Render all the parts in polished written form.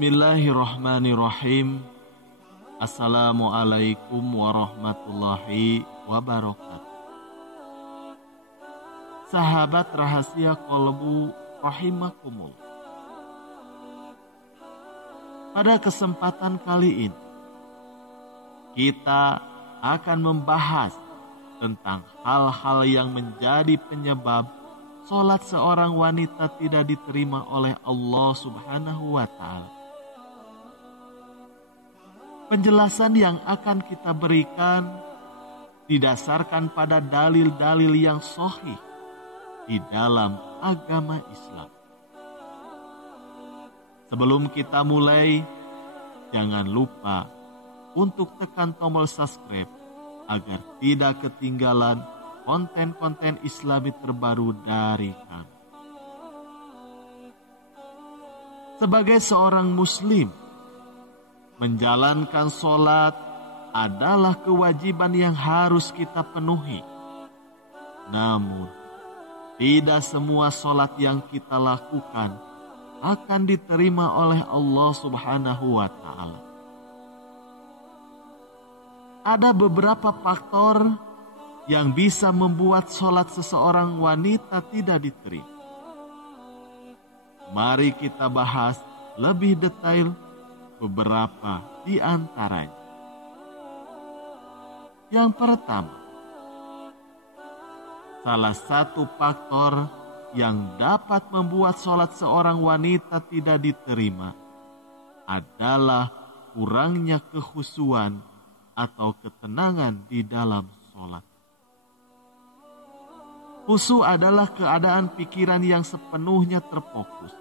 Bismillahirrahmanirrahim. Assalamualaikum warahmatullahi wabarakatuh. Sahabat rahasia kolbu rahimakumullah. Pada kesempatan kali ini kita akan membahas tentang hal-hal yang menjadi penyebab salat seorang wanita tidak diterima oleh Allah Subhanahu wa Ta'ala. Penjelasan yang akan kita berikan didasarkan pada dalil-dalil yang sahih di dalam agama Islam. Sebelum kita mulai, jangan lupa untuk tekan tombol subscribe agar tidak ketinggalan konten-konten Islami terbaru dari kami. Sebagai seorang muslim, menjalankan sholat adalah kewajiban yang harus kita penuhi. Namun, tidak semua sholat yang kita lakukan akan diterima oleh Allah Subhanahu wa Ta'ala. Ada beberapa faktor yang bisa membuat sholat seseorang wanita tidak diterima. Mari kita bahas lebih detail beberapa di antaranya. Yang pertama, salah satu faktor yang dapat membuat sholat seorang wanita tidak diterima adalah kurangnya kekhusyuan atau ketenangan di dalam sholat. Khusyuk adalah keadaan pikiran yang sepenuhnya terfokus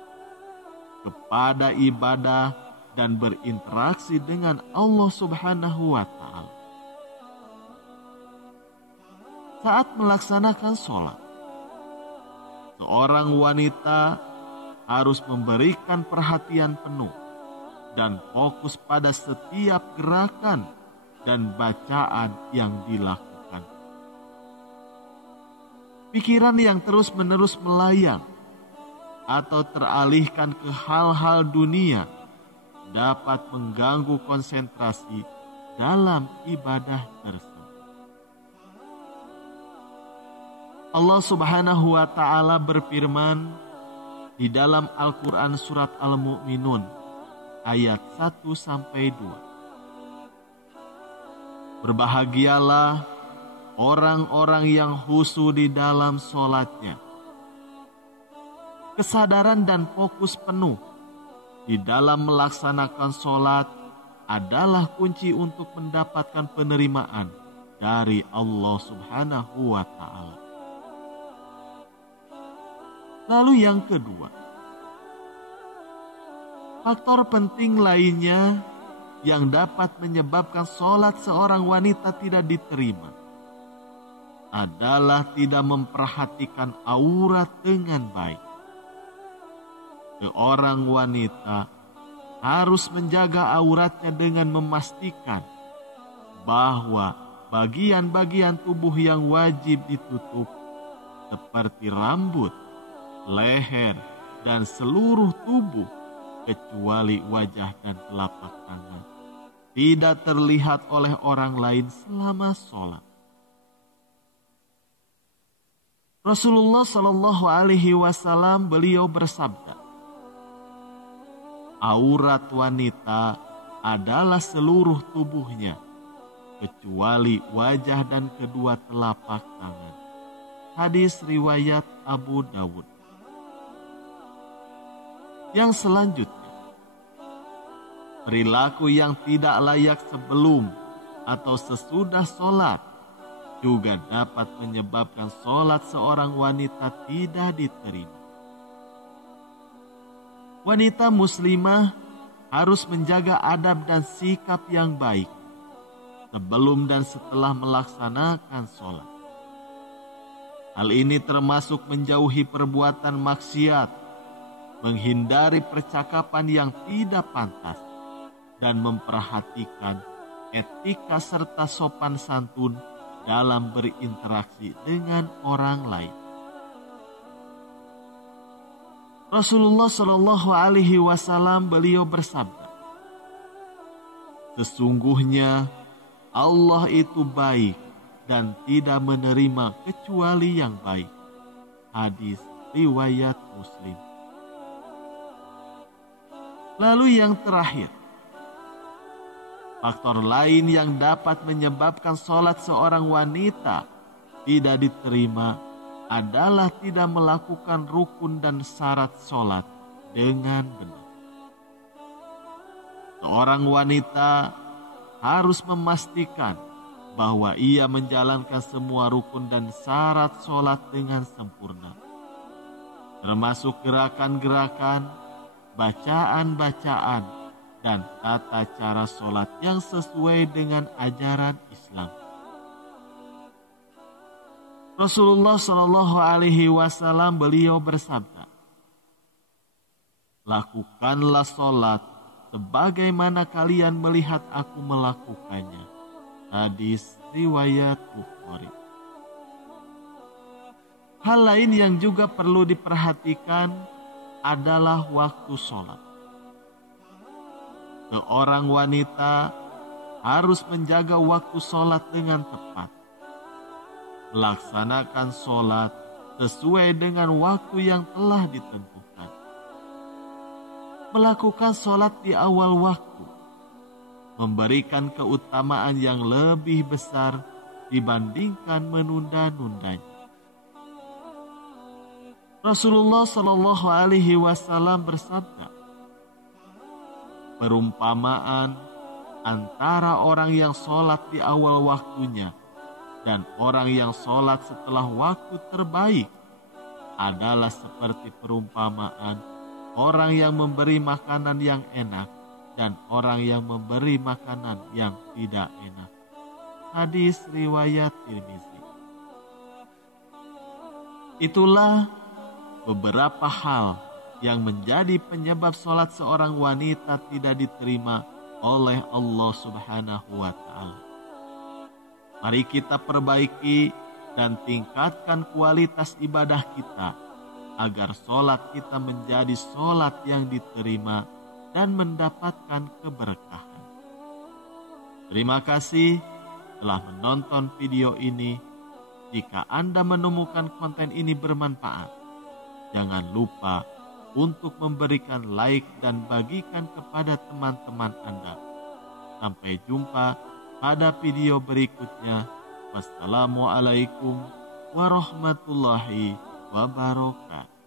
kepada ibadah dan berinteraksi dengan Allah Subhanahu wa Ta'ala. Saat melaksanakan sholat, seorang wanita harus memberikan perhatian penuh dan fokus pada setiap gerakan dan bacaan yang dilakukan. Pikiran yang terus-menerus melayang atau teralihkan ke hal-hal dunia dapat mengganggu konsentrasi dalam ibadah tersebut. Allah Subhanahu wa Ta'ala berfirman di dalam Al-Quran surat Al-Mu'minun ayat 1-2. Berbahagialah orang-orang yang khusyuk di dalam sholatnya. Kesadaran dan fokus penuh di dalam melaksanakan sholat adalah kunci untuk mendapatkan penerimaan dari Allah Subhanahu wa Ta'ala. Lalu yang kedua, faktor penting lainnya yang dapat menyebabkan sholat seorang wanita tidak diterima adalah tidak memperhatikan aurat dengan baik. Seorang wanita harus menjaga auratnya dengan memastikan bahwa bagian-bagian tubuh yang wajib ditutup seperti rambut, leher, dan seluruh tubuh kecuali wajah dan telapak tangan tidak terlihat oleh orang lain selama sholat. Rasulullah Shallallahu Alaihi Wasallam beliau bersabda, aurat wanita adalah seluruh tubuhnya kecuali wajah dan kedua telapak tangan. Hadis riwayat Abu Dawud. Yang selanjutnya, perilaku yang tidak layak sebelum atau sesudah sholat juga dapat menyebabkan sholat seorang wanita tidak diterima. Wanita muslimah harus menjaga adab dan sikap yang baik sebelum dan setelah melaksanakan sholat. Hal ini termasuk menjauhi perbuatan maksiat, menghindari percakapan yang tidak pantas, dan memperhatikan etika serta sopan santun dalam berinteraksi dengan orang lain. Rasulullah Shallallahu Alaihi Wasallam beliau bersabda, sesungguhnya Allah itu baik dan tidak menerima kecuali yang baik. Hadis riwayat Muslim. Lalu yang terakhir, faktor lain yang dapat menyebabkan sholat seorang wanita tidak diterima adalah tidak melakukan rukun dan syarat sholat dengan benar. Seorang wanita harus memastikan bahwa ia menjalankan semua rukun dan syarat sholat dengan sempurna, termasuk gerakan-gerakan, bacaan-bacaan, dan tata cara sholat yang sesuai dengan ajaran Islam. Rasulullah Shallallahu Alaihi Wasallam beliau bersabda, lakukanlah sholat sebagaimana kalian melihat aku melakukannya. Hadis riwayat Bukhari. Hal lain yang juga perlu diperhatikan adalah waktu sholat. Seorang wanita harus menjaga waktu sholat dengan tepat. Melaksanakan sholat sesuai dengan waktu yang telah ditentukan. Melakukan sholat di awal waktu memberikan keutamaan yang lebih besar dibandingkan menunda-nundanya. Rasulullah Shallallahu Alaihi Wasallam bersabda, perumpamaan antara orang yang sholat di awal waktunya dan orang yang sholat setelah waktu terbaik adalah seperti perumpamaan orang yang memberi makanan yang enak dan orang yang memberi makanan yang tidak enak. Hadis riwayat Tirmizi. Itulah beberapa hal yang menjadi penyebab sholat seorang wanita tidak diterima oleh Allah Subhanahu wa Ta'ala. Mari kita perbaiki dan tingkatkan kualitas ibadah kita agar sholat kita menjadi sholat yang diterima dan mendapatkan keberkahan. Terima kasih telah menonton video ini. Jika Anda menemukan konten ini bermanfaat, jangan lupa untuk memberikan like dan bagikan kepada teman-teman Anda. Sampai jumpa pada video berikutnya. Wassalamualaikum warahmatullahi wabarakatuh.